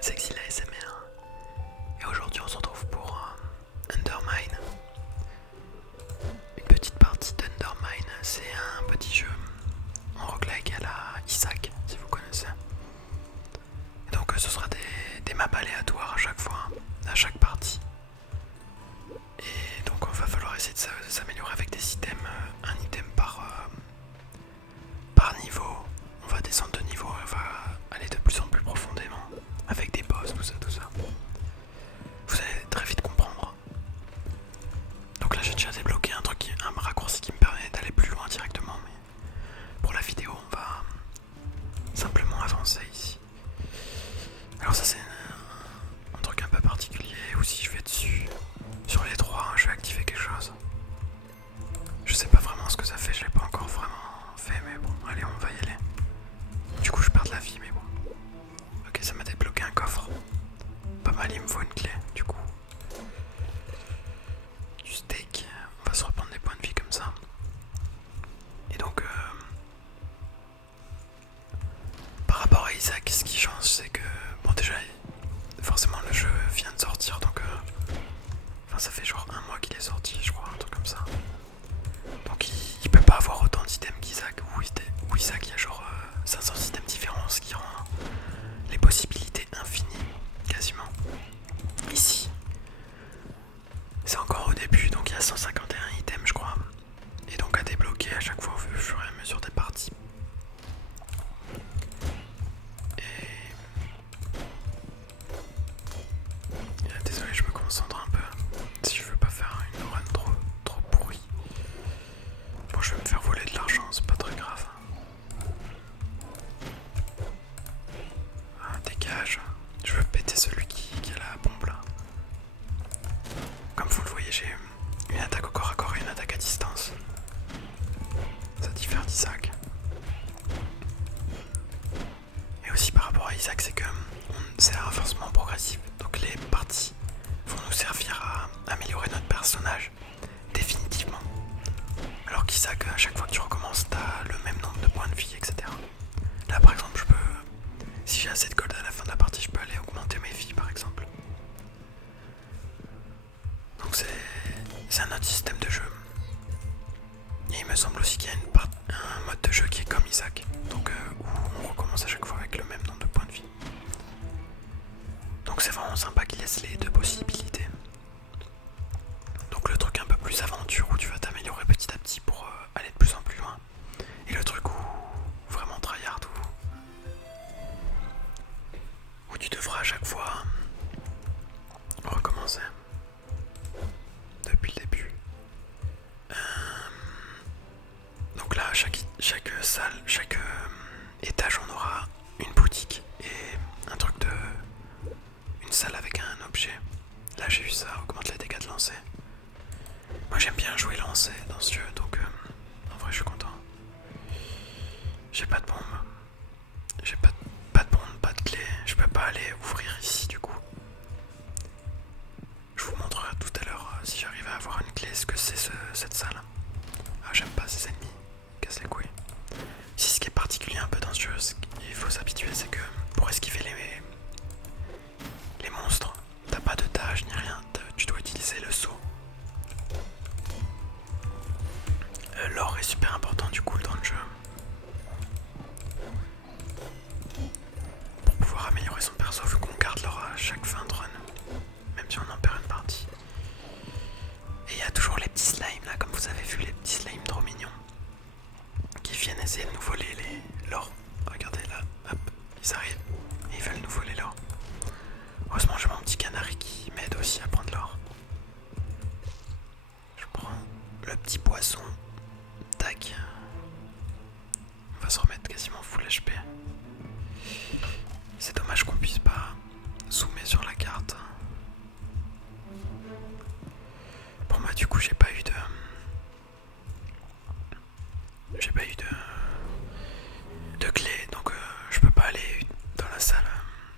Sexy la SMR. Et aujourd'hui on se retrouve pour Undermine. Une petite partie d'Undermine, c'est un petit jeu en roguelike à la Isaac, si vous connaissez. Et donc ce sera des maps aléatoires à chaque fois, à chaque partie. Et donc on va falloir essayer de s'améliorer avec des items, un item par niveau. On va descendre de niveau, on va aller de plus en plus profondément avec des boss, tout ça, tout ça. Vous allez très vite comprendre. Donc là j'ai déjà débloqué un raccourci qui me permet d'aller plus loin directement, mais pour la vidéo on va simplement avancer ici. Alors ça c'est un truc un peu particulier, ou si je vais dessus, sur les trois, je vais activer quelque chose. Je sais pas vraiment ce que ça fait, je l'ai pas encore vraiment fait, mais bon, allez on va y aller. Du coup je perds de la vie, mais bon. Ok, ça m'a débloqué un coffre. Pas mal, il me faut une clé, du coup. Du steak, on va se reprendre des points de vie comme ça. Et donc, par rapport à Isaac, ce qui change, c'est que, bon déjà, forcément le jeu vient de sortir, donc, enfin ça fait genre un mois qu'il est sorti, je crois, un truc comme ça. Donc il peut pas avoir autant d'items qu'Isaac, ou Isaac il y a genre 500 items différents, ce qui rend les possibilités infinies, quasiment. Ici, c'est encore au début, donc il y a 151 items je crois. Et donc à débloquer à chaque fois au fur et à mesure des parties. Désolé, je me concentre un peu. Si je veux pas faire une run trop pourrie. Bon, je vais me faire voler de l'argent, c'est pas très grave. Ah, dégage. Je veux péter celui qui a la bombe là. Comme vous le voyez, j'ai une attaque au corps à corps et une attaque à distance. Ça diffère d'Isaac. Et aussi par rapport à Isaac, c'est que c'est un renforcement progressif. Donc les parties vont nous servir à améliorer notre personnage définitivement. Alors qu'Isaac, à chaque fois que tu recommences, t'as le même nombre de points de vie, etc. Là par exemple, si j'ai assez de gold à la fin de la partie, je peux aller augmenter mes vies par exemple. Donc c'est un autre système de jeu. Et il me semble aussi qu'il y a un mode de jeu qui est comme Isaac, donc où on recommence à chaque fois avec le même nombre de points de vie. Donc c'est vraiment sympa qu'il laisse les deux possibilités. Donc le truc un peu plus aventure où tu vas t'améliorer petit à petit pour aller de plus en plus loin. Et le truc où vraiment tryhard où tu devras à chaque fois recommencer depuis le début. Donc là, chaque salle, chaque étage, on aura une boutique et un truc une salle avec un objet. Là, j'ai eu ça, augmente les dégâts de lancer. Moi, j'aime bien jouer lancer dans ce jeu, donc en vrai, je suis content. J'ai pas de bombe. J'ai pas de bombe, pas de clé. Je peux pas aller ouvrir ici, du coup. Je vous montrerai tout à l'heure si j'arrive à avoir une clé, ce que c'est cette salle. Ah, j'aime pas ces ennemis, casse les couilles. Ici, ce qui est particulier un peu dans ce jeu, il faut s'habituer, c'est que pour esquiver les monstres, t'as pas de dodge ni rien, tu dois utiliser le saut. L'or est super important du coup dans le jeu. Pour pouvoir améliorer son perso, vu qu'on garde l'or à chaque fin de run, même si on en perd une partie. Et il y a toujours les petits slimes là, comme vous avez vu, les petits slimes trop mignons qui viennent essayer de nous voler l'or. Regardez là, hop, ils arrivent et ils veulent nous voler l'or. Heureusement j'ai mon petit canari qui m'aide aussi à prendre l'or. Je prends le petit poisson. Tac. On va se remettre quasiment full HP. C'est dommage qu'on puisse pas zoomer sur la carte. Bon bah du coup j'ai pas eu de clé, donc je peux pas aller dans la salle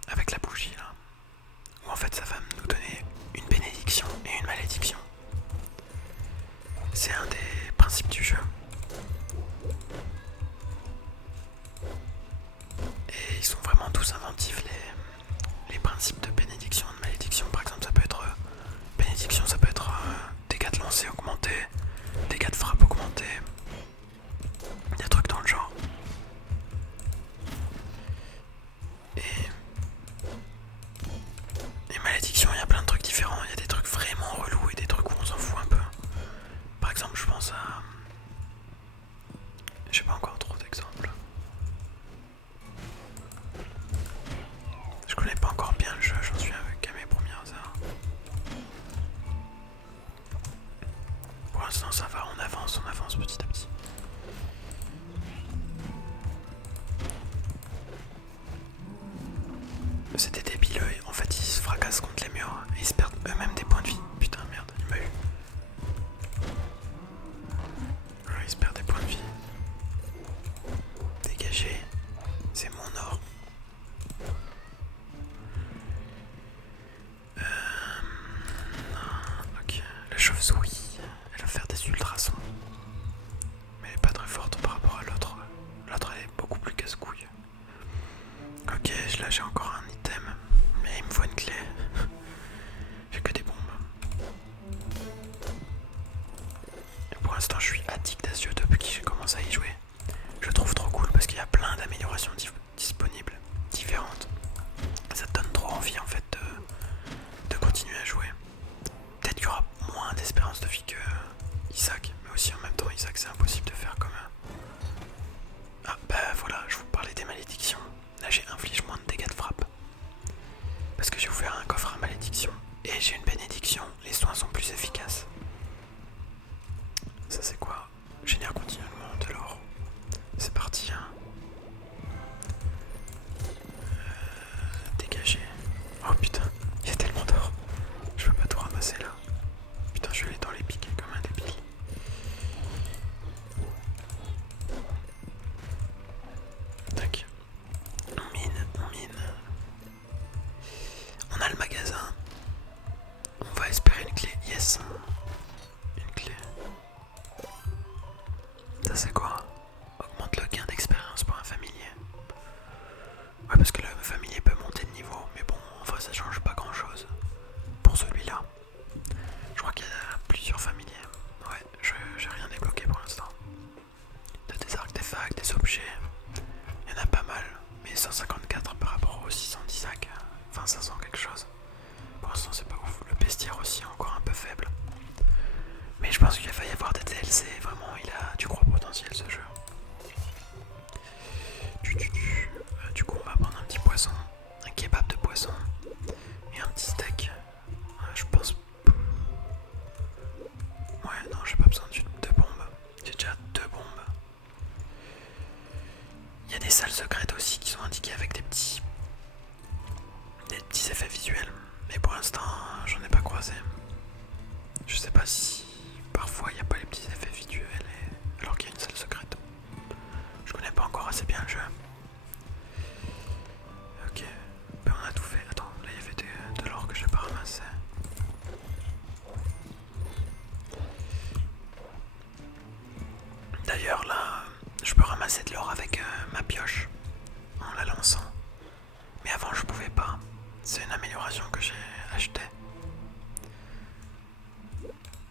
avec la bougie là. Ou en fait ça va nous donner une bénédiction et une malédiction. C'est un des principes du jeu. Et ils sont vraiment tous inventifs les principes de bénédiction et de malédiction. Par exemple, ça peut être bénédiction, ça peut être dégâts de lancer augmentés, dégâts de frappe augmentés, des trucs dans le genre. Et malédiction, il y a plein de trucs différents. Il y a des trucs vraiment relous et des trucs où on s'en fout un peu. Par exemple, je pense à... J'ai pas encore trop d'exemples. Je connais pas encore bien le jeu, j'en suis qu'à mes premières heures. Pour l'instant ça va, on avance petit à petit. C'était débile, en fait ils se fracassent contre les murs et ils se perdent eux-mêmes des points de vie. Putain merde, il m'a eu. Ils se perdent des points de vie. Dégagez, c'est mon or. Ok, la chauve-souris, elle va faire des ultrasons. Mais elle est pas très forte par rapport à l'autre. L'autre elle est beaucoup plus casse-couille. Ok, là j'ai encore un item. Mais il me faut une clé. J'ai que des bombes. Et pour l'instant je suis addict à ce jeu depuis que j'ai commencé à y jouer. Je le trouve trop cool parce qu'il y a plein d'améliorations disponibles, différentes. Ça te donne trop envie en fait de continuer à jouer. Peut-être qu'il y aura moins d'espérance de vie que Isaac, mais aussi en même temps Isaac c'est impossible de faire comme Ah bah voilà, je vous parlais des malédictions. Là j'ai inflige moins de dégâts de frappe. Parce que j'ai ouvert un coffre à malédiction. Et j'ai une bénédiction, les soins sont plus efficaces. Ça c'est quoi? Génère continuellement de l'or. C'est parti hein. Dégagez. Oh putain, il y a tellement d'or. Je peux pas tout ramasser là. Putain, je vais aller dans les piquets comme un débile. Tac. On mine, on mine. On a le magasin. On va espérer une clé. Yes. Une clé. Ça c'est quoi? Augmente le gain d'expérience pour un familier. Ouais, parce que le familier peut monter de niveau. Mais bon, en vrai ça change pas grand chose. Pour celui-là. Je crois qu'il y a plusieurs familiers. Ouais, j'ai rien débloqué pour l'instant. Des artefacts, des objets. Il y en a pas mal. Mais 154 par rapport aux 600 d'Isaac. Enfin 500 quelque chose. Pour l'instant c'est pas ouf. Le bestiaire aussi encore un peu faible. Mais je pense qu'il va y avoir des DLC. Vraiment il a du gros potentiel ce jeu. Du coup on va prendre un petit poisson. Un kebab de poisson. Et un petit steak. Je pense... Ouais non j'ai pas besoin de bombes. J'ai déjà 2 bombes. Il y a des salles secrètes aussi qui sont indiquées avec des petits effets visuels. Mais pour l'instant j'en ai pas croisé. Je sais pas si parfois il n'y a pas les petits effets visuels alors qu'il y a une salle secrète. Je connais pas encore assez bien le jeu. Ok, ben on a tout fait. Attends, là il y avait de l'or que j'ai pas ramassé. D'ailleurs là, je peux ramasser de l'or avec ma pioche en la lançant. Mais avant je pouvais pas. C'est une amélioration que j'ai achetée.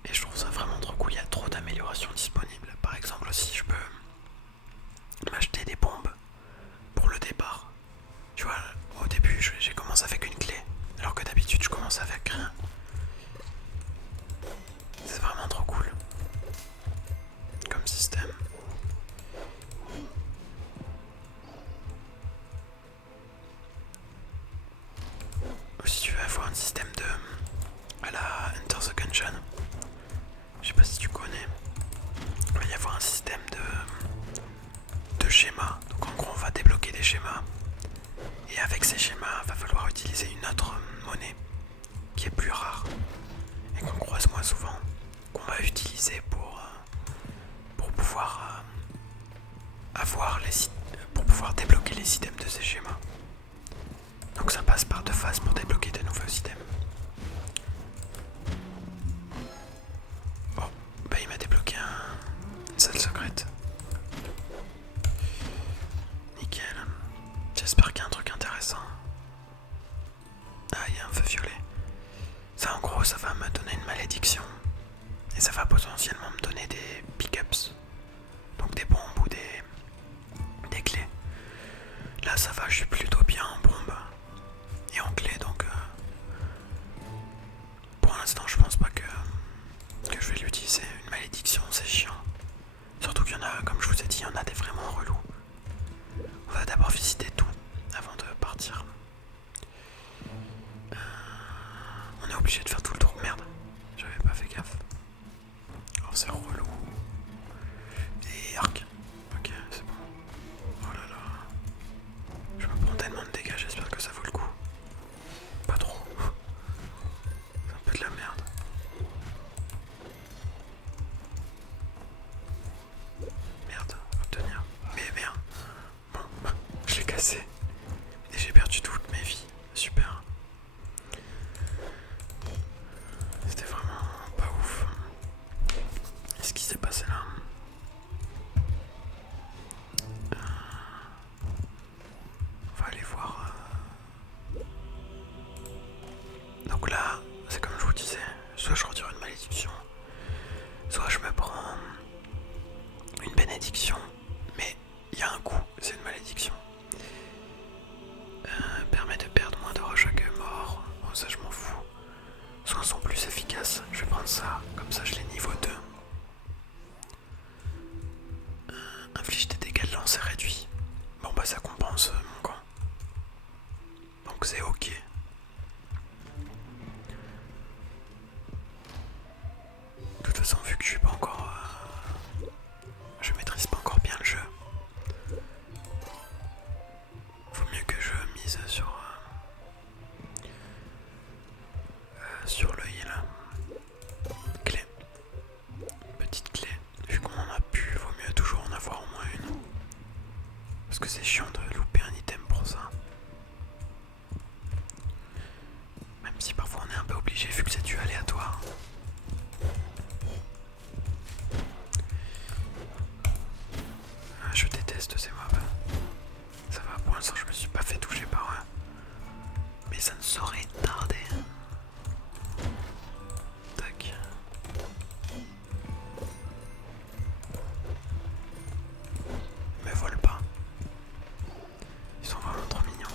Et je trouve ça vraiment trop cool, il y a trop d'améliorations disponibles. Par exemple aussi je peux m'acheter des bombes pour le départ. Tu vois, au début j'ai commencé avec une clé, alors que d'habitude je commence avec rien. C'est vraiment trop cool comme système. Ou si tu veux avoir un système à la Enter the Gungeon, je sais pas si tu connais, il va y avoir un système de schémas. Donc en gros on va débloquer des schémas. Et avec ces schémas, il va falloir utiliser une autre monnaie qui est plus rare et qu'on croise moins souvent, qu'on va utiliser pour pouvoir pour pouvoir débloquer les items de ces schémas. Donc ça passe par 2 phases pour débloquer de nouveaux items. Oh, bah il m'a débloqué une salle secrète. Nickel. J'espère qu'il y a un truc intéressant. ça va, je suis plutôt bien en bombe et en clé, donc pour l'instant je pense pas que je vais l'utiliser. Une malédiction, c'est chiant. Surtout qu'il y en a, comme je vous ai dit, il y en a des vraiment relous. On va d'abord visiter tout avant de partir. On est obligé de faire tout le tour. Merde, j'avais pas fait gaffe. Oh, c'est relou. Et arc. Ok, c'est bon. Oh là là. Je me prends tellement de dégâts, j'espère que ça vaut le coup. Pas trop. C'est un peu de la merde. Merde, obtenir. Mais merde. Bon, je l'ai cassé. Et j'ai perdu toutes mes vies. Super. C'était vraiment pas ouf. Qu'est-ce qui s'est passé là? On va aller voir. Donc là, c'est comme je vous disais, soit je retire une malédiction, soit je me prends une bénédiction, mais il y a un coup, c'est une malédiction. Permet de perdre moins de rush à chaque mort, bon ça je m'en fous. Soins sont plus efficaces, je vais prendre ça, comme ça je l'ai niveau 2. Inflige des dégâts de lancer réduits. Bon bah ça compense mon camp. Donc c'est ok. De toute façon vu que je suis pas encore... je maîtrise pas encore bien le jeu. Vaut mieux que je mise sur le heal. Clé. Petite clé. Vu qu'on en a plus, vaut mieux toujours en avoir au moins une. Parce que c'est chiant de louper un item pour ça. Même si parfois on est un peu obligé vu que c'est du aléatoire. Je déteste ces mobs. Ça va, pour l'instant je me suis pas fait toucher par eux. Mais ça ne saurait tarder. Tac. Ils me volent pas. Ils sont vraiment trop mignons.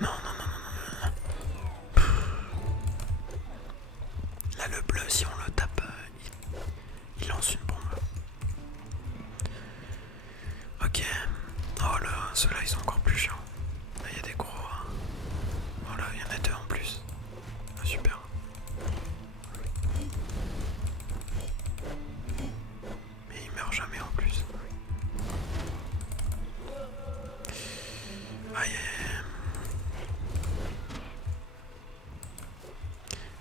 Non, non, non, non, non, non. Là le bleu, si on le tape, il lance une bombe. Ok. Oh là, ceux-là ils sont encore plus chiants. Là il y a des gros. Oh là, il y en a deux en plus. Ah, super. Mais il meurt jamais en plus. Aïe, aïe, aïe.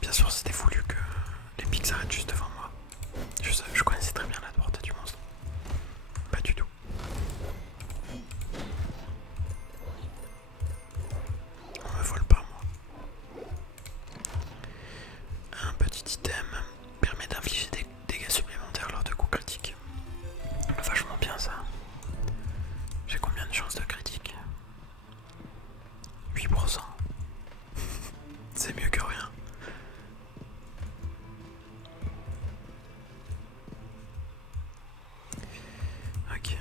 Bien sûr c'était voulu que les pics s'arrêtent juste devant moi. Je connaissais très bien la portée du monstre. Pas du tout. On me vole pas moi. Un petit item permet d'infliger des dégâts supplémentaires lors de coups critiques. Vachement bien ça. J'ai combien de chances de critique? 8%. C'est mieux que rien. Ok.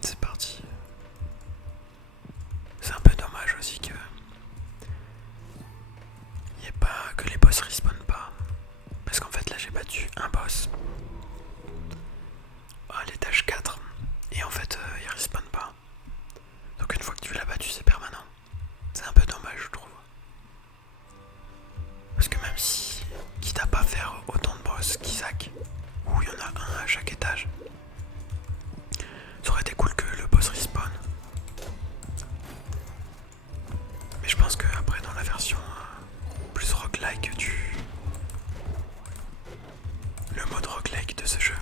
C'est parti. C'est un peu dommage aussi que que les boss respawnent pas. Parce qu'en fait là j'ai battu un boss à l'étage 4 et en fait il respawn pas. Donc une fois que tu l'as battu c'est permanent. C'est un peu dommage je trouve. Parce que même si quitte à pas faire autant de boss qu'Isaac, où il y en a un à chaque étage, ça aurait été cool que le boss respawn. Mais je pense que après dans la version plus roguelike le mode roguelike de ce jeu,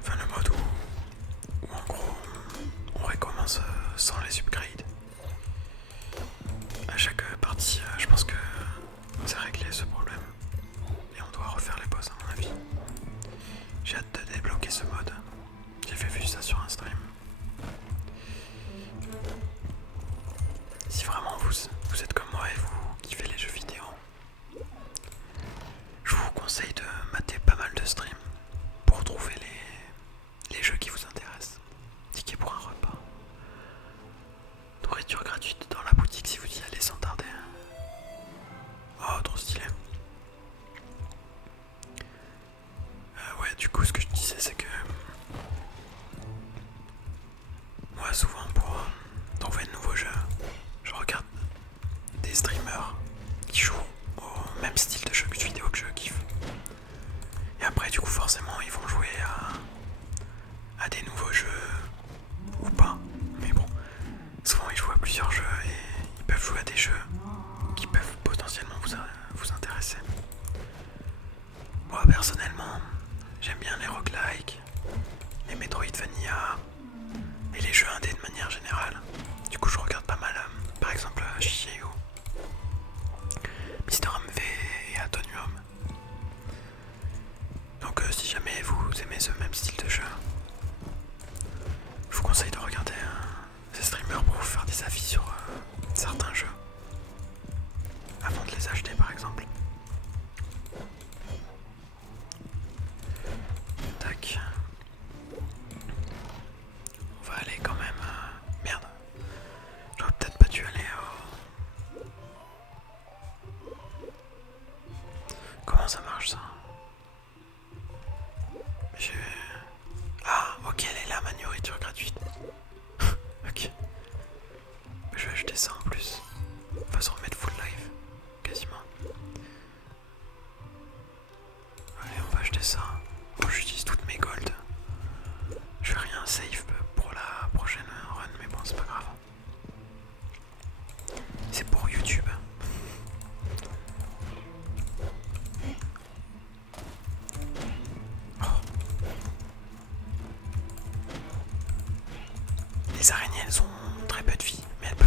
enfin le mode où en gros on recommence sans les upgrades à chaque partie, je pense que c'est réglé ce problème et on doit refaire les boss à mon avis. J'ai hâte de débloquer ce mode. J'ai vu ça sur un stream. Si vraiment vous êtes comme moi et vous kiffez les jeux vidéo, je vous conseille de mater pas mal de streams pour trouver les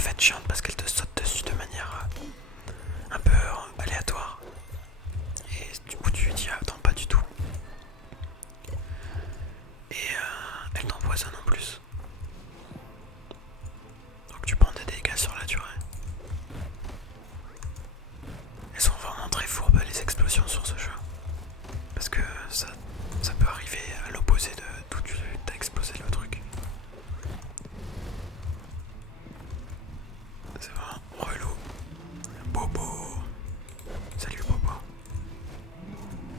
fait chiante parce qu'elle te saute dessus de manière un peu aléatoire. Et du coup tu dis attends pas du tout. Et elle t'empoisonne en plus. Donc tu prends des dégâts sur la durée. Elles sont vraiment très fourbes les explosions sur ce jeu. Parce que ça peut arriver à l'opposé de d'où tu t'as explosé le truc. C'est vraiment relou. Bobo. Salut Bobo.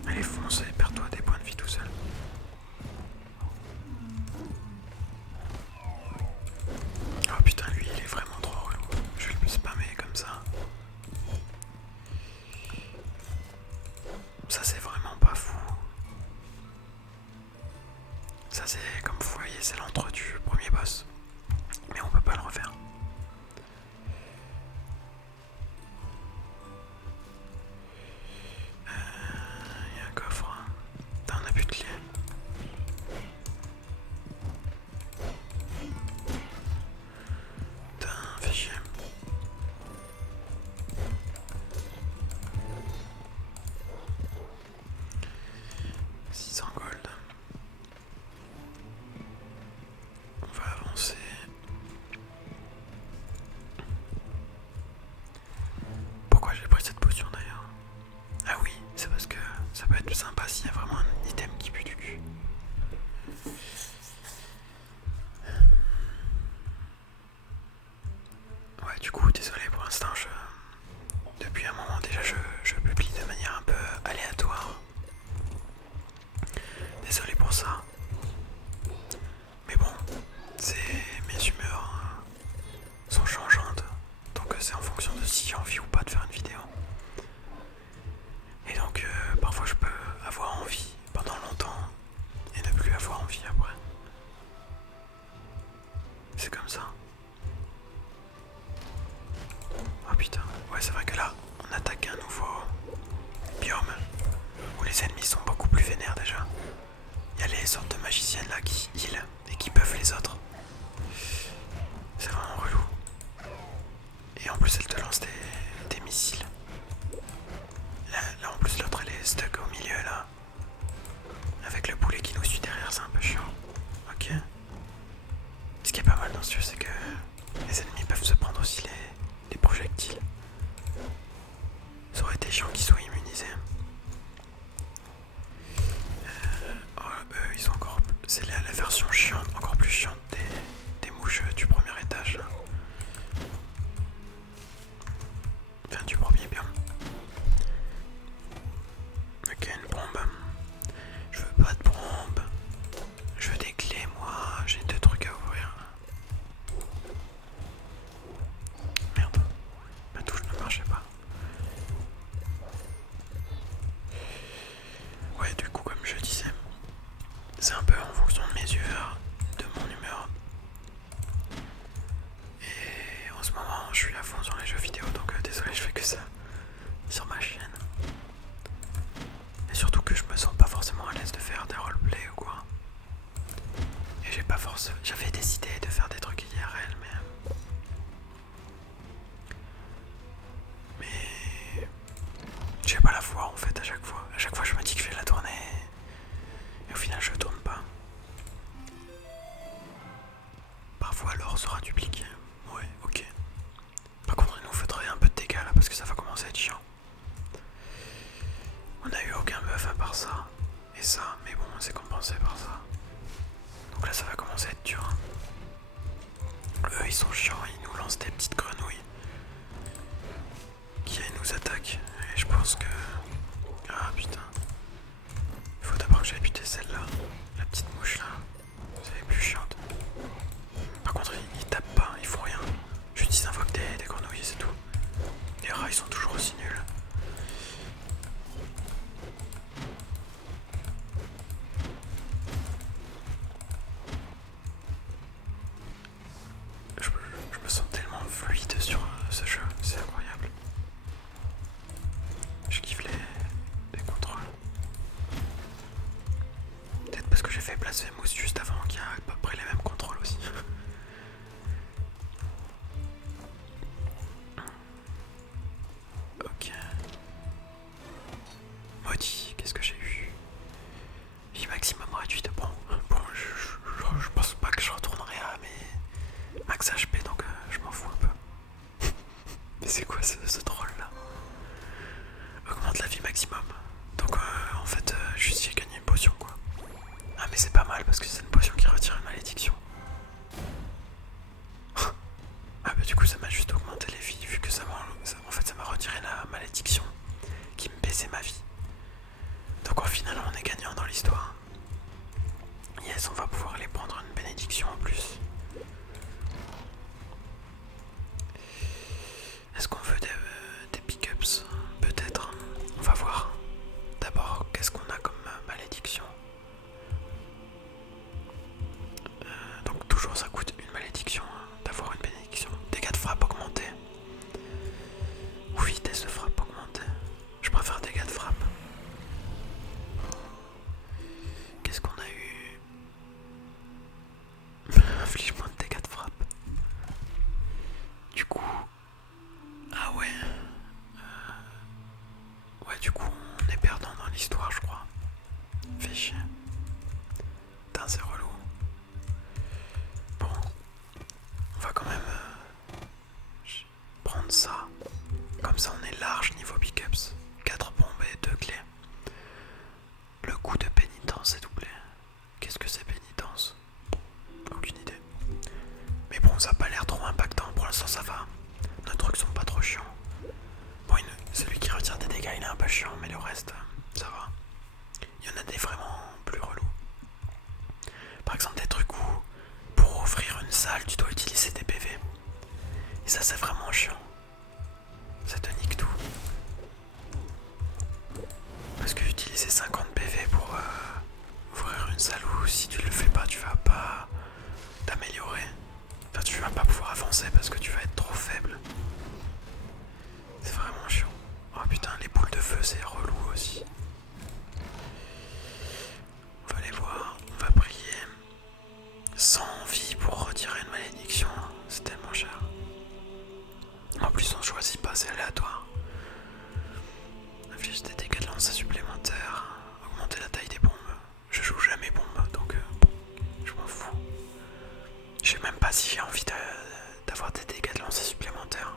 Allez fonce et perds-toi des points de vie tout seul. Oh putain lui il est vraiment trop relou. Je vais le spammer comme ça. Ça c'est vraiment pas fou. Ça c'est comme vous voyez c'est l'entre du premier boss. Mais on peut pas le refaire. Il y a un coffre. Putain, on a plus de clé. Putain, fais chier. Gold. On va avancer. Pourquoi j'ai pris cette potion d'ailleurs? Ah oui, c'est parce que ça peut être sympa s'il y a vraiment un item qui pue du cul. Ouais, du coup, désolé pour l'instant, depuis un moment déjà, je publie de manière un peu aléatoire. Désolé pour ça. Mais bon, mes humeurs sont changeantes. Donc c'est en fonction de si j'ai envie ou pas de faire une vidéo. Et donc parfois je peux avoir envie pendant longtemps et ne plus avoir envie après. C'est comme ça. Oh putain, ouais c'est vrai que là on attaque un nouveau biome où les ennemis sont beaucoup plus vénères déjà. Il y a les sortes de magiciennes là qui heal et qui buffent les autres. C'est vraiment relou. Et en plus elle te lance des missiles. Là en plus l'autre elle est stuck au milieu là. Avec le boulet qui nous suit derrière, c'est un peu chiant. Ok. Ce qui est pas mal dans ce jeu c'est que les ennemis peuvent se prendre aussi les projectiles. Ça aurait été chiant qu'ils soient immunisés. Eux ils sont encore... C'est la version chiante, encore plus chiante des mouches du premier étage là. Enfin du premier biome. Ok, une bombe. Je veux pas de bombe. Je veux des clés moi, j'ai 2 trucs à ouvrir. Merde, ma touche ne marchait pas. Ouais, du coup, comme je disais, c'est un peu en fonction de mes humeurs, de mon humeur. Et en ce moment, je suis à fond sur les jeux vidéo, donc désolé, je fais que ça sur ma chaîne. Et surtout que je me sens pas forcément à l'aise de faire des roleplays ou quoi. Et j'ai pas forcément... J'avais décidé de faire des trucs IRL, mais j'ai pas la foi en fait à chaque fois. À chaque fois je me dis que je vais la tourner et au final je tourne pas. Parfois l'or sera dupliqué. Ouais, ok. Par contre il nous faudrait un peu de dégâts là parce que ça va commencer à être chiant. On a eu aucun buff à part ça et ça, mais bon c'est compensé par ça. Donc là ça va commencer à être dur. Eux ils sont chiants, ils nous lancent des petites grenouilles qui nous attaquent. Et je pense que... Ah putain. Il faut d'abord que j'aille buter celle-là. La petite mouche là. C'est les plus chiantes. Par contre ils tapent pas, ils font rien. Juste ils invoquent des grenouilles, c'est tout. Les rats ils sont toujours aussi nuls. Je me sens tellement fluide sur ce jeu, c'est incroyable. Je kiffe les contrôles. Peut-être parce que j'ai fait Blasphemous juste avant qu'il y a à peu près les mêmes contrôles aussi. toujours ça coûte une malédiction d'avoir une bénédiction. Dégâts de frappe augmentés. Ou vitesse de frappe augmentée. Je préfère dégâts de frappe. Qu'est-ce qu'on a eu? Inflige moins de dégâts de frappe. Du coup... Ah ouais. Ouais, du coup, on est perdant dans l'histoire, je crois. Fait chier. Putain, c'est relou. Bon. On va quand même prendre ça. Comme ça, on est large niveau pickups. 4 bombes et 2 clés. Le coup de pénitence est doublé. Qu'est-ce que c'est pénitence? Aucune idée. Mais bon, ça a pas l'air trop impactant. Pour l'instant, ça va. Nos trucs sont pas trop chiants. Bon, celui qui retire des dégâts, il est un peu chiant, mais le reste, ça va. Il y en a des vraiment plus relous. Par exemple, des trucs où, pour ouvrir une salle, tu dois utiliser des PV. Et ça, c'est vraiment chiant. Ça te nique tout. Parce que utiliser 50 PV pour ouvrir une salle où si tu le fais pas, tu vas pas t'améliorer. Enfin, tu vas pas pouvoir avancer parce que tu vas être trop faible. C'est vraiment chiant. Oh putain, les boules de feu, c'est relou aussi. On va aller voir, on va prier. 100 vies pour retirer une malédiction, c'est tellement cher. En plus, on choisit pas, c'est aléatoire. Inflige des dégâts de lancer supplémentaires. Augmenter la taille des bombes. Je joue jamais bombe, donc je m'en fous. Je sais même pas si j'ai envie d'avoir des dégâts de lancer supplémentaires.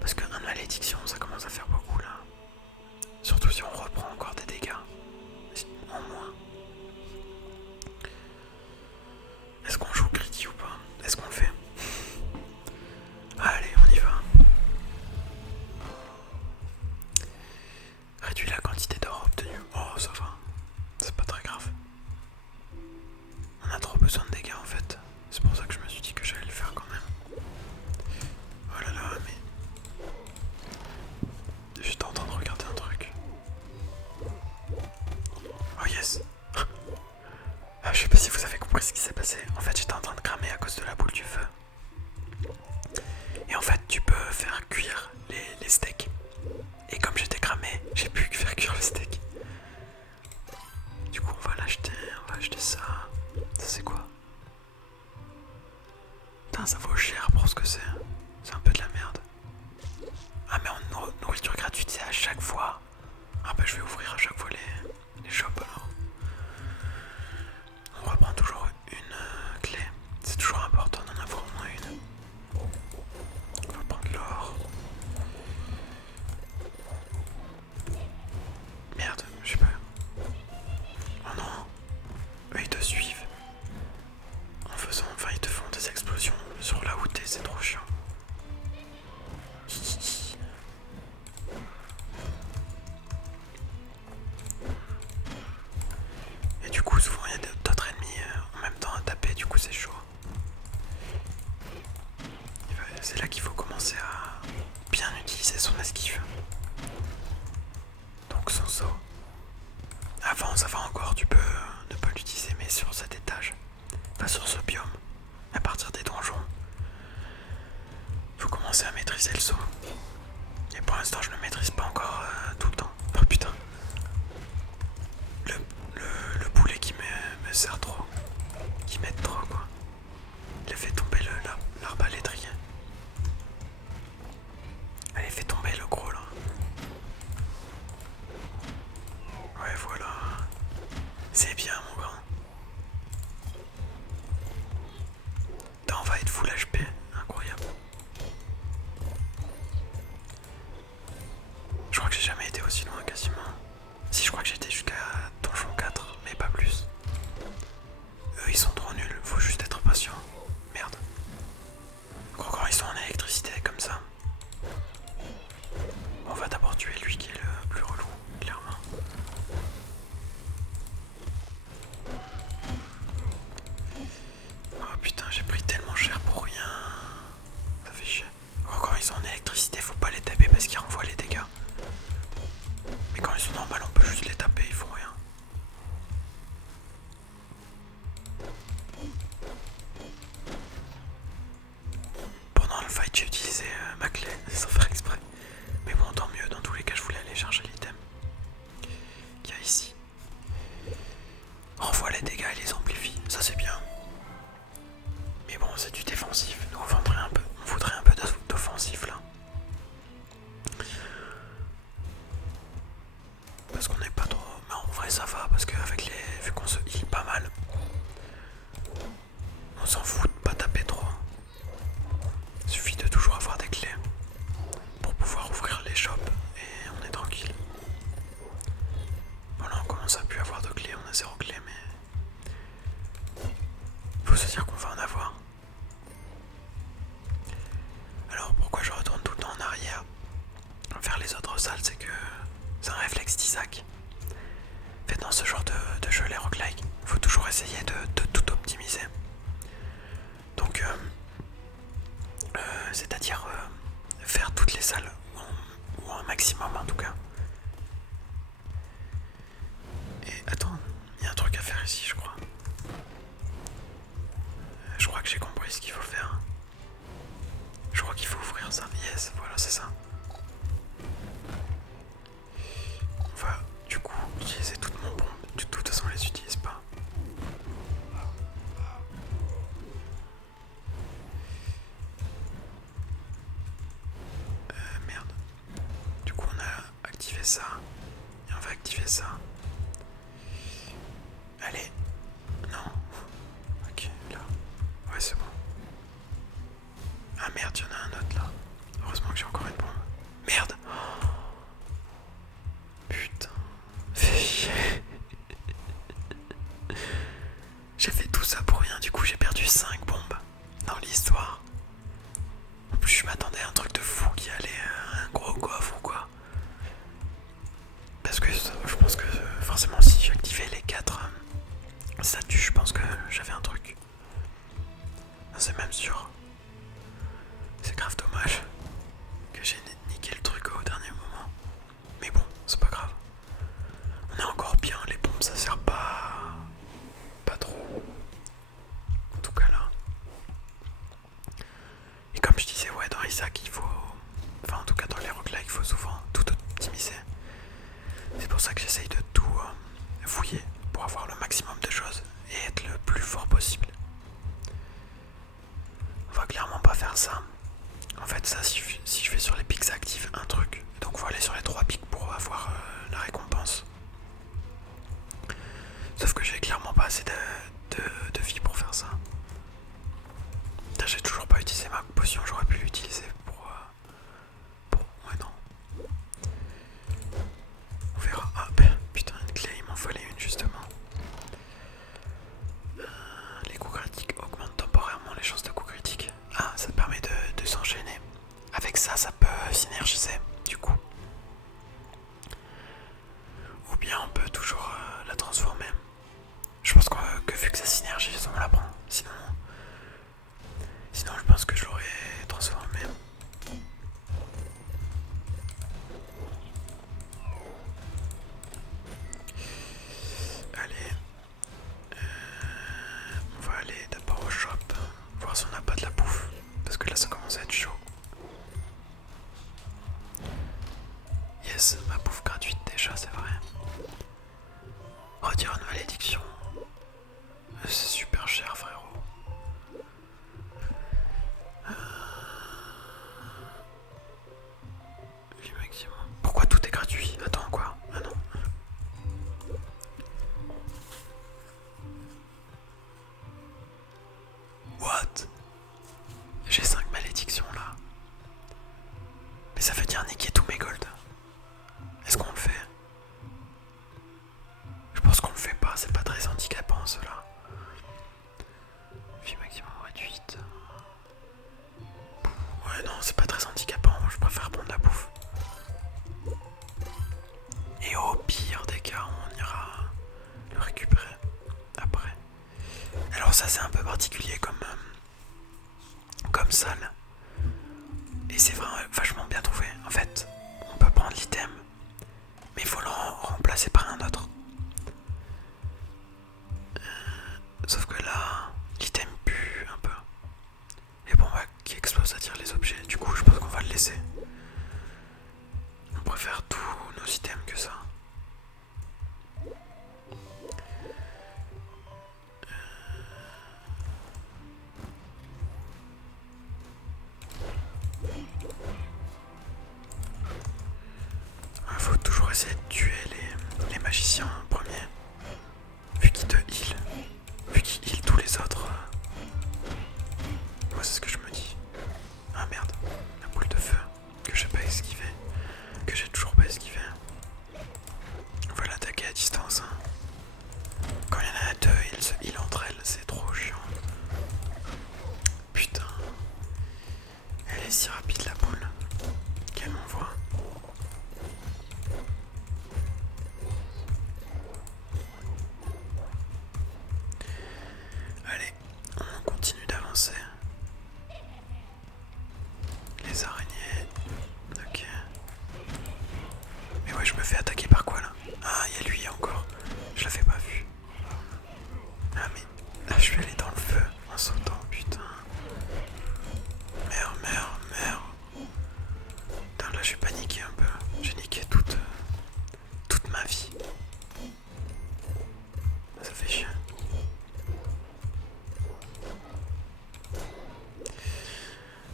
Parce que un malédiction, ça commence à faire beaucoup là. Surtout si on reprend encore des dégâts. En moins. Est-ce qu'on joue greedy ou pas? Est-ce qu'on le fait? Allez, on y va. Réduis la quantité d'or obtenue. Oh, ça va. C'est pas très grave. On a trop besoin de dégâts en fait. C'est pour ça que je me suis dit que j'allais le faire quand même. Oh là là, mais... J'étais en train de regarder un truc. Oh yes. Je sais pas si vous avez compris ce qui s'est passé. En fait, j'étais en train de cramer à cause de la boule du feu. Et en fait, tu peux faire cuire les steaks. Et comme j'étais cramé, j'ai pu faire cuire le steak. Du coup, on va l'acheter. On va acheter ça. Ça, c'est quoi? Putain, ça vaut cher pour ce que c'est. C'est un peu de la merde. Ah, mais en nourriture gratuite, c'est à chaque fois. Ah, bah, je vais ouvrir à chaque fois les shops alors. On reprend toujours une clé. C'est toujours important d'en avoir au moins une. On va prendre l'or. Merde, je sais pas. Oh non. Eux ils te suivent. En faisant, enfin ils te font des explosions sur là où t'es, c'est trop chiant. Et du coup souvent il y a d'autres ennemis en même temps à taper, du coup c'est chaud. C'est là qu'il faut commencer à bien utiliser son esquive. Donc son saut. Avant ça va encore, tu peux ne pas l'utiliser, mais sur cet étage, pas sur ce biome, à partir des donjons, faut commencer à maîtriser le saut. Et pour l'instant je ne le maîtrise pas encore tout le temps. Oh putain. Le boulet qui me sert trop. Qui m'aide trop quoi. Il a fait tomber l'arbalétrier. Allez, fais tomber le gros là. Ouais voilà. C'est bien mon grand. Putain, on va être full HP. Incroyable. Je crois que j'ai jamais été aussi loin quasiment. Si, je crois que j'étais jusqu'à donjon 4, mais pas plus. Eux ils sont trop nuls, faut juste que j'ai utilisé ma clé sans faire exprès. Mais bon, tant mieux, dans tous les cas, je voulais aller chercher l'item qu'il y a ici. Renvoie les dégâts et les amplifie, ça c'est bien. Mais bon, c'est du défensif, nous on voudrait un peu d'offensif là. Parce qu'on n'est pas trop... Mais en vrai ça va, parce qu'avec vu qu'on se heal pas mal, on s'en fout de pas taper trop. Il suffit de toujours avoir des clés pour pouvoir ouvrir les shops et on est tranquille. Bon là on commence à plus avoir de clés, on a 0 clés mais... faut se dire qu'on va en avoir. Alors pourquoi je retourne tout le temps en arrière vers les autres salles, c'est que c'est un réflexe d'Isaac. En fait dans ce genre de jeu les roguelike, il faut toujours essayer de tout optimiser. Donc c'est-à-dire faire toutes les salles, ou un maximum en tout cas. Et attends, il y a un truc à faire ici je crois. Je crois que j'ai compris ce qu'il faut faire. Je crois qu'il faut ouvrir ça. Yes, voilà, c'est ça. On va du coup utiliser toutes mon bombe. De toute façon, on les utilise pas. Merde. Du coup, on a activé ça. Et on va activer ça. Allez. Non. Ok, là. Ouais, c'est bon. Ah merde, il y en a un autre là. Heureusement que j'ai encore une bombe. Merde. Putain. Fais chier. J'ai fait tout ça pour rien, du coup j'ai perdu 5 bombes dans l'histoire. En plus je m'attendais à un truc de fou qui allait un gros coffre ou quoi. Parce que je pense que forcément si j'activais les 4 statues, je pense que j'avais un truc. C'est même sûr. C'est grave dommage que j'ai niqué le truc au dernier moment. Mais bon, c'est pas grave. On est encore bien, les bombes ça sert pas trop. En tout cas là. Et comme je disais, ouais, dans Isaac il faut... Enfin en tout cas dans les roguelikes il faut souvent tout optimiser. C'est pour ça que j'essaye de tout fouiller pour avoir le maximum de choses et être le plus fort possible. On va clairement pas faire ça. En fait ça, si je vais sur les pics, ça active un truc. Donc il faut aller sur les 3 pics pour avoir la récompense. Sauf que j'ai clairement pas assez de vie pour faire ça. J'ai toujours pas utilisé ma potion, j'aurais pu l'utiliser pour... Ouais non. On verra. Ah putain, une clé, il m'en fallait une justement. Les coups critiques augmentent temporairement les chances de coups critiques. Ah, ça permet de s'enchaîner. Avec ça, ça peut synergiser du coup. Ou bien on peut toujours la transformer. Je pense que vu que ça synergise, on la prend. c'est ce que je me dis. Ah merde, la boule de feu que j'ai pas esquivé, que j'ai toujours pas esquivé. On va l'attaquer à distance. Hein. Quand il y en a deux, ils se heal entre elles, c'est trop chiant. Putain. Elle est si rapide la boule. Qu'elle m'envoie. Allez, on continue d'avancer. Les araignées. Ok. Mais ouais, je me fais attaquer par quoi là? Ah, il y a lui encore. Je l'avais pas vu. Ah mais... Ah, je suis allé dans le feu en sautant, putain. Merde, merde, merde. Putain, là j'ai paniqué un peu. J'ai niqué toute ma vie. Ça fait chier.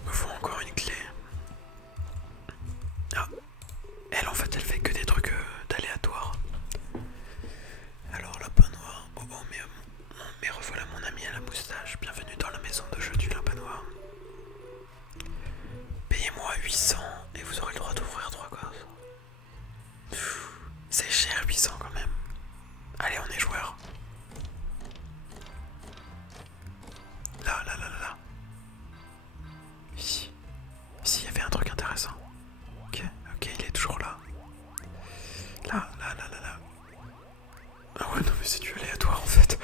Me faut encore une clé. Ah, elle en fait elle fait que des trucs d'aléatoire. Alors lapin noir, oh oh mais revoilà mon ami à la moustache. Bienvenue dans la maison de jeu du lapin noir. Payez-moi 800 et vous aurez le droit d'ouvrir 3 coffres. C'est cher 800 quand même. Allez, on est joueurs. Là. Ici, il y avait un truc intéressant. Ok, il est toujours là. Là. Ah ouais, non mais c'est du aléatoire en fait.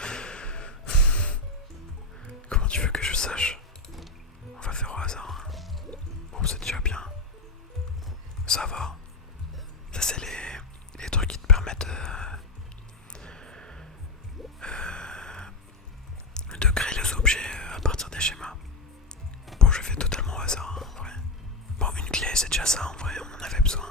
Comment tu veux que je sache? On va faire au hasard. Bon, c'est déjà bien. Ça va. Ça c'est les trucs qui te permettent de créer les objets à partir des schémas. Bon, je fais totalement au hasard en vrai. Bon, une clé c'est déjà ça en vrai, on en avait besoin.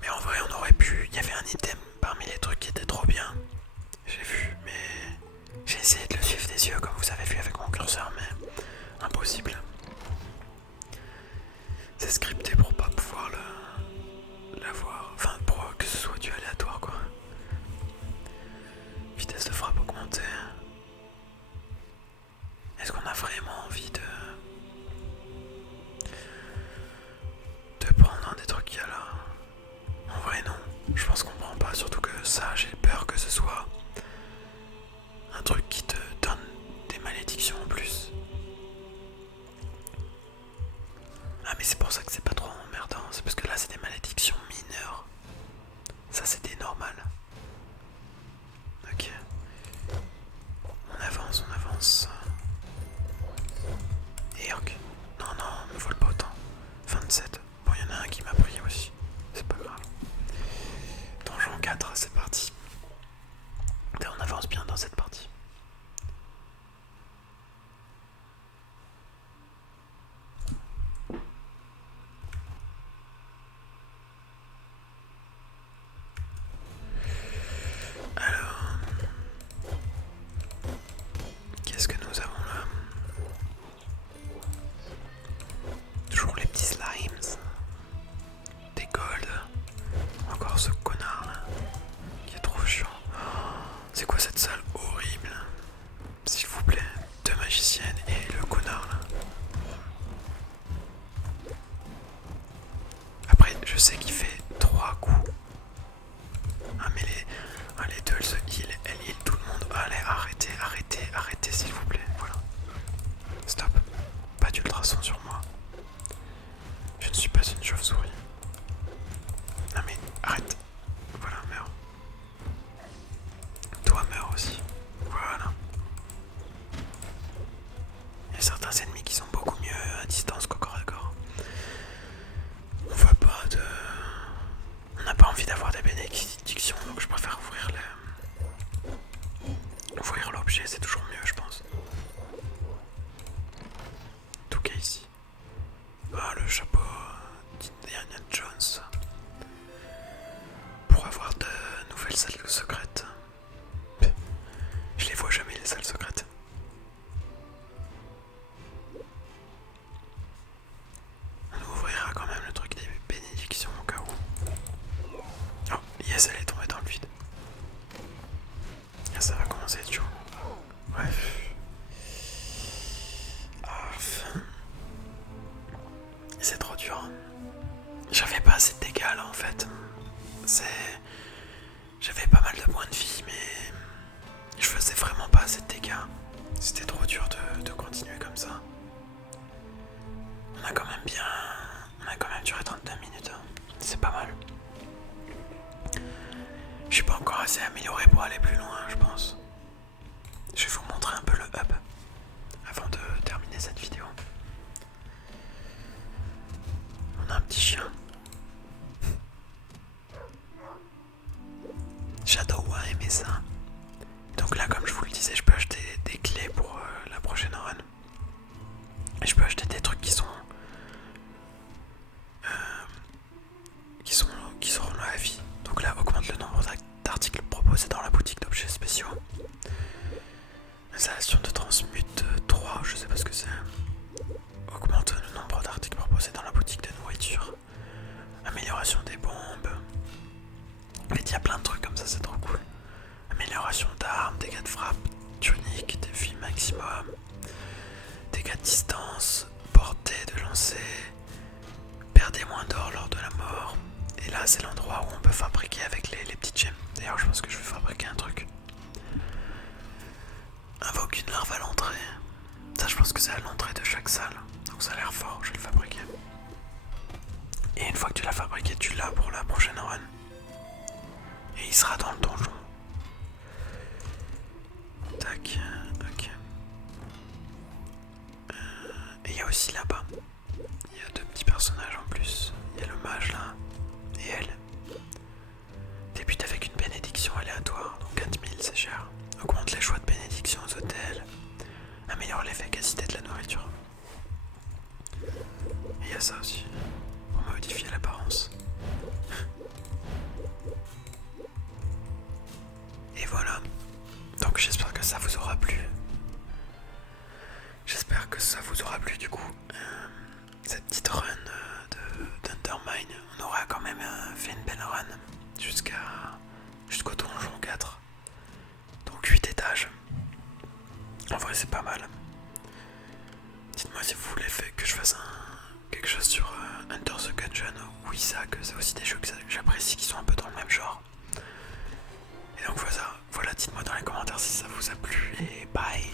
Mais en vrai on aurait pu, il y avait un item parmi les trucs qui était trop bien. J'ai vu, mais j'ai essayé de le suivre des yeux comme vous avez vu avec mon curseur, mais impossible. C'est scripté pour pas pouvoir l'avoir, enfin pour que ce soit du aléatoire quoi. Vitesse de frappe augmentée. Est-ce qu'on a vraiment envie de prendre un des trucs qu'il y a là? En vrai non, je pense qu'on prend pas, surtout que ça j'ai peur que ce soit un truc qui te donne des malédictions en plus. Ah mais c'est pour ça que c'est pas trop emmerdant, c'est parce que là c'est des malédictions mineures. Ça c'était normal. Ok. On avance. Et ok. Non, me vole pas autant. 27. Bon, il y en a un qui m'a pris aussi. C'est pas grave. Donjon 4, c'est parti. Et on avance bien dans cette partie. Alors, qu'est-ce que nous avons là? Toujours les petits slimes. Des golds. Encore ce connard là. Qui est trop chiant. C'est quoi cette salle horrible? S'il vous plaît. 2 magiciennes et le connard là. Après, je sais qu'il fait 3 coups. Ah mais les deux, elles se heal, elles heal tout le monde. Allez, arrêtez s'il vous plaît. Voilà. Stop. Pas d'ultrason sur moi. Je ne suis pas une chauve-souris. Non mais, arrête. Voilà, meurs. Toi, meurs aussi. commencer, tu vois. Bref. Enfin. C'est trop dur. J'avais pas assez de dégâts là en fait. J'avais pas mal de points de vie, mais je faisais vraiment pas assez de dégâts. C'était trop dur de continuer comme ça. On a quand même duré 32 minutes. C'est pas mal. Je suis pas encore assez amélioré pour aller plus loin, je pense. Je vais vous montrer un peu le hub avant de terminer cette vidéo. On a un petit chien. Shadow a aimé ça. Donc là, comme je vous le disais, je peux acheter des clés pour la prochaine run. Et je peux acheter des trucs qui seront à vie. Donc là, augmente le nombre d'articles proposés dans la boutique d'objets spéciaux. Installation de transmute 3, je sais pas ce que c'est. Augmente le nombre d'articles proposés dans la boutique de nourriture. Amélioration des bombes. Il y a plein de trucs comme ça, c'est trop cool. Amélioration d'armes, dégâts de frappe, tunique, défi maximum, dégâts de distance, portée de lancer, perdez moins d'or lors de la mort. Et là, c'est l'endroit où on peut fabriquer avec les petites gemmes. D'ailleurs, je pense que je vais fabriquer un truc. Invoque une larve à l'entrée. Ça, je pense que c'est à l'entrée de chaque salle. Donc ça a l'air fort, je vais le fabriquer. Et une fois que tu l'as fabriqué, tu l'as pour la prochaine run. Et il sera dans le donjon. Tac, ok. Et il y a aussi là-bas, il y a deux petits personnages en plus. Il y a le mage là, et elle. Débute avec une bénédiction aléatoire, donc 4000 c'est cher. Augmente les choix de bénédiction aux hôtels. Améliore l'efficacité de la nourriture. Et il y a ça aussi, pour modifier l'apparence. Et voilà. Donc j'espère que ça vous aura plu. J'espère que ça vous aura plu du coup. Cette petite run d'Undermine. On aura quand même fait une belle run jusqu'au donjon 4. Donc 8 étages. En vrai c'est pas mal. Dites-moi si vous voulez que je fasse quelque chose sur Enter the Gungeon ou Isaac. C'est aussi des jeux que j'apprécie qui sont un peu dans le même genre. Et donc voilà, dites-moi dans les commentaires si ça vous a plu et bye.